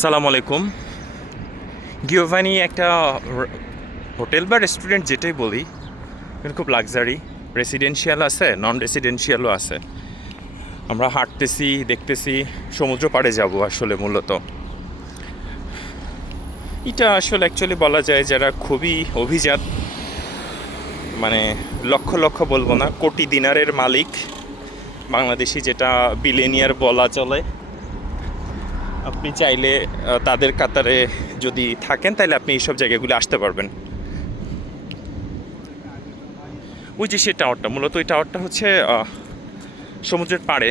সালাম আলাইকুম। গিওভানি একটা হোটেল বা রেস্টুরেন্ট যেটাই বলি, কিন্তু খুব লাক্সারি। রেসিডেন্সিয়াল আছে, নন রেসিডেন্সিয়ালও আছে। আমরা হাঁটতেছি, দেখতেছি, সমুদ্র পাড়ে যাব আসলে মূলত। এটা আসলে অ্যাকচুয়ালি বলা যায় যারা খুবই অভিজাত, মানে লক্ষ লক্ষ বলবো না, কোটি দিনারের মালিক বাংলাদেশি, যেটা বিলেনিয়ার বলা চলে। আপনি চাইলে তাদের কাতারে যদি থাকেন তাহলে আপনি এইসব জায়গাগুলো আসতে পারবেন। ওই যে সে টাওয়ারটা, মূলত ওই টাওয়ারটা হচ্ছে সমুদ্রের পাড়ে।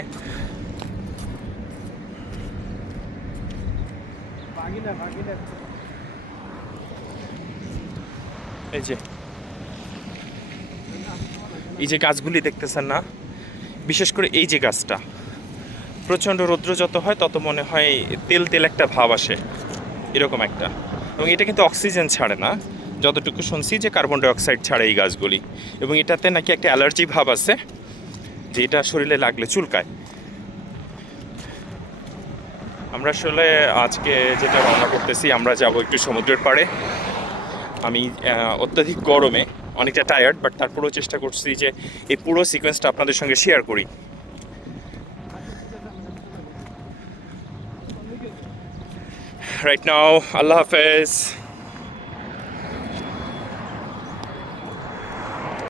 এই যে এই যে গাছগুলি দেখতেছেন না, বিশেষ করে এই যে গাছটা, প্রচণ্ড রৌদ্র যত হয় তত মনে হয় তেল তেল একটা ভাব আসে, এরকম একটা। এবং এটা কিন্তু অক্সিজেন ছাড়ে না, যতটুকু শুনছি যে কার্বন ডাইঅক্সাইড ছাড়ে এই গাছগুলি। এবং এটাতে নাকি একটা অ্যালার্জি ভাব আছে, যে এটা শরীরে লাগলে চুলকায়। আমরা আসলে আজকে যেটা রওনা করতেছি, আমরা যাব একটু সমুদ্রের পাড়ে। আমি অত্যাধিক গরমে অনেকটা টায়ার্ড, বাট তারপরেও চেষ্টা করছি যে এই পুরো সিকোয়েন্সটা আপনাদের সঙ্গে শেয়ার করি। রাইট নাও, আল্লাহ হাফেজ।